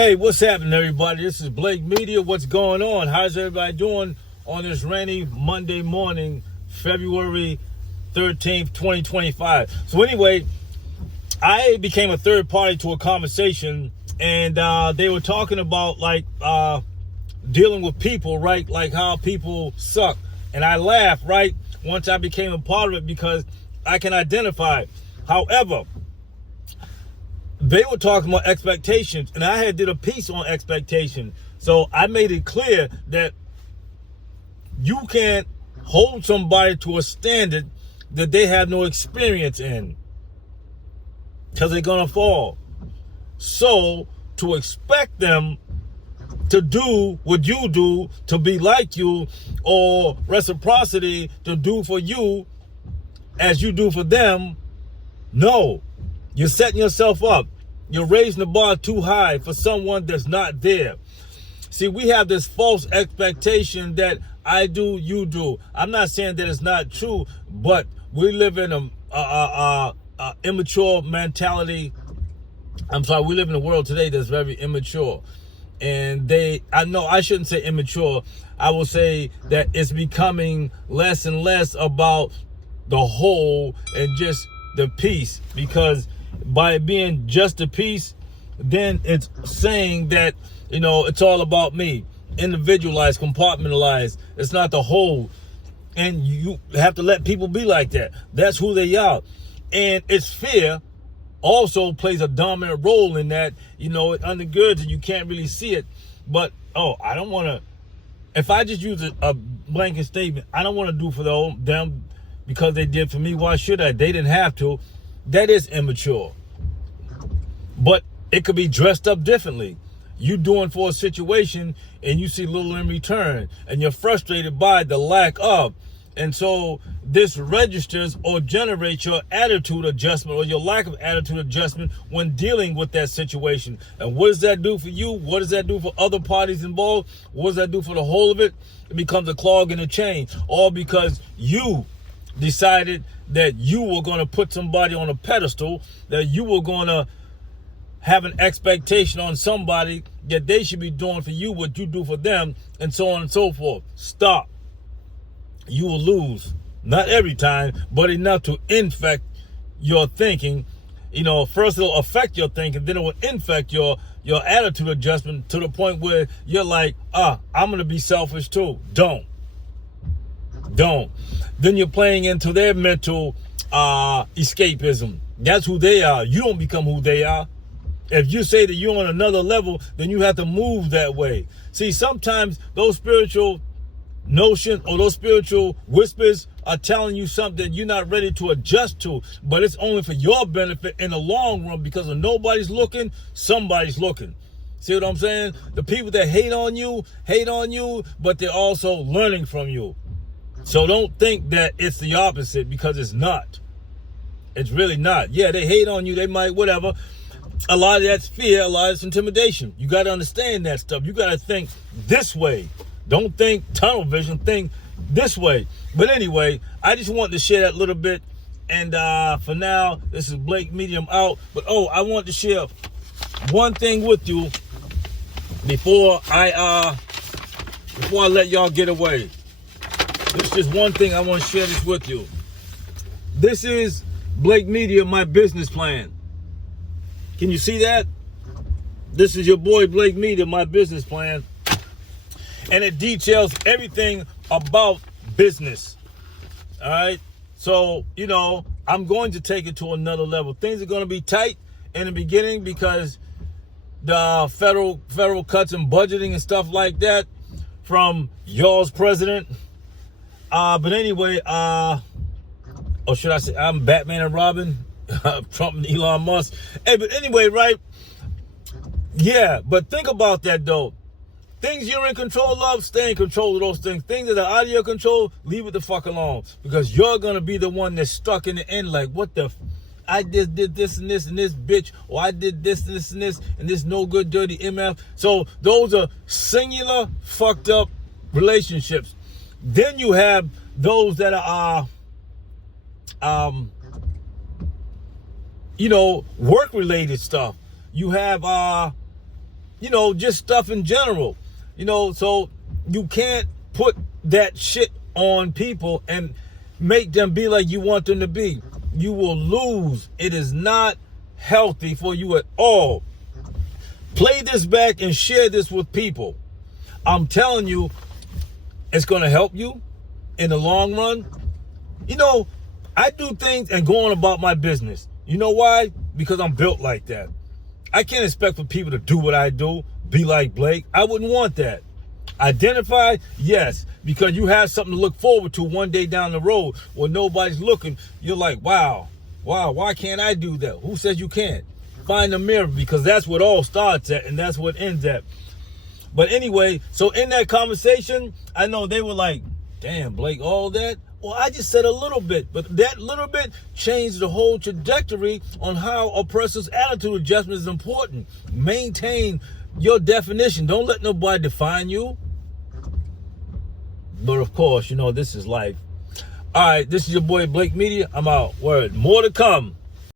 Hey, what's happening, everybody? This is Blake Media. What's going on? How's everybody doing on this rainy Monday morning, February 13th, 2025? So anyway, I became a third party to a conversation, and they were talking about dealing with people, right? Like how people suck. And I laughed, right? Once I became a part of it because I can identify it. However, they were talking about expectations, and I had did a piece on expectation. So I made it clear that you can't hold somebody to a standard that they have no experience in, because they're gonna fall. So to expect them to do what you do, to be like you, or reciprocity to do for you as you do for them, no. You're setting yourself up. You're raising the bar too high for someone that's not there. See, we have this false expectation that I do, you do. I'm not saying that it's not true, but we live in a immature mentality. We live in a world today that's very immature. And I know I shouldn't say immature. I will say that it's becoming less and less about the whole and just the piece, because by it being just a piece, then it's saying that, it's all about me. Individualized, compartmentalized. It's not the whole. And you have to let people be like that. That's who they are. And it's fear also plays a dominant role in that. It undergirds it. You can't really see it. But, I don't want to, if I just use a blanket statement, I don't want to do for them because they did for me. Why should I? They didn't have to. That is immature. But it could be dressed up differently. You doing for a situation and you see little in return, and you're frustrated by the lack of. And so this registers or generates your attitude adjustment or your lack of attitude adjustment when dealing with that situation. And what does that do for you? What does that do for other parties involved? What does that do for the whole of it? It becomes a clog in the chain, all because you decided that you were going to put somebody on a pedestal, that you were going to have an expectation on somebody that they should be doing for you what you do for them, and so on and so forth. Stop. You will lose. Not every time, but enough to infect your thinking. First it'll affect your thinking, then it will infect your attitude adjustment to the point where you're like, I'm going to be selfish too. Don't. Then you're playing into their mental escapism. That's who they are. You don't become who they are. If you say that you're on another level, then you have to move that way. See, sometimes those spiritual notions or those spiritual whispers are telling you something you're not ready to adjust to, but it's only for your benefit in the long run, because if nobody's looking, somebody's looking. See what I'm saying? The people that hate on you, but they're also learning from you. So don't think that it's the opposite, because it's not. It's really not. Yeah, they hate on you. They might, whatever. A lot of that's fear. A lot of it's intimidation. You got to understand that stuff. You got to think this way. Don't think tunnel vision. Think this way. But anyway, I just wanted to share that little bit. And for now, this is Blake Medium out. But I want to share one thing with you before I let y'all get away. This is just one thing I want to share this with you. This is Blake Media, my business plan. Can you see that? This is your boy Blake Media, my business plan. And it details everything about business. All right? So, I'm going to take it to another level. Things are going to be tight in the beginning because the federal cuts and budgeting and stuff like that from y'all's president. But anyway, or should I say I'm Batman and Robin, Trump and Elon Musk. Hey, but anyway, right? Yeah, but think about that though. Things you're in control of, stay in control of those things. Things that are out of your control, leave it the fuck alone. Because you're going to be the one that's stuck in the end like, what the I just did this and this bitch, or I did this and this no good dirty MF. So those are singular fucked up relationships. Then you have those that are work related stuff. You have just stuff in general. So you can't put that shit on people and make them be like you want them to be. You will lose. It is not healthy for you at all. Play this back and share this with people. I'm telling you, it's going to help you in the long run. I do things and go on about my business. You know why? Because I'm built like that. I can't expect for people to do what I do, be like Blake. I wouldn't want that. Identify, yes, because you have something to look forward to one day down the road when nobody's looking. You're like, wow, why can't I do that? Who says you can't? Find the mirror, because that's what all starts at and that's what ends at. But anyway, so in that conversation, I know they were like, damn, Blake, all that? Well, I just said a little bit, but that little bit changed the whole trajectory on how a person's attitude adjustment is important. Maintain your definition. Don't let nobody define you. But of course, this is life. All right, this is your boy Blake Media. I'm out. Word. More to come.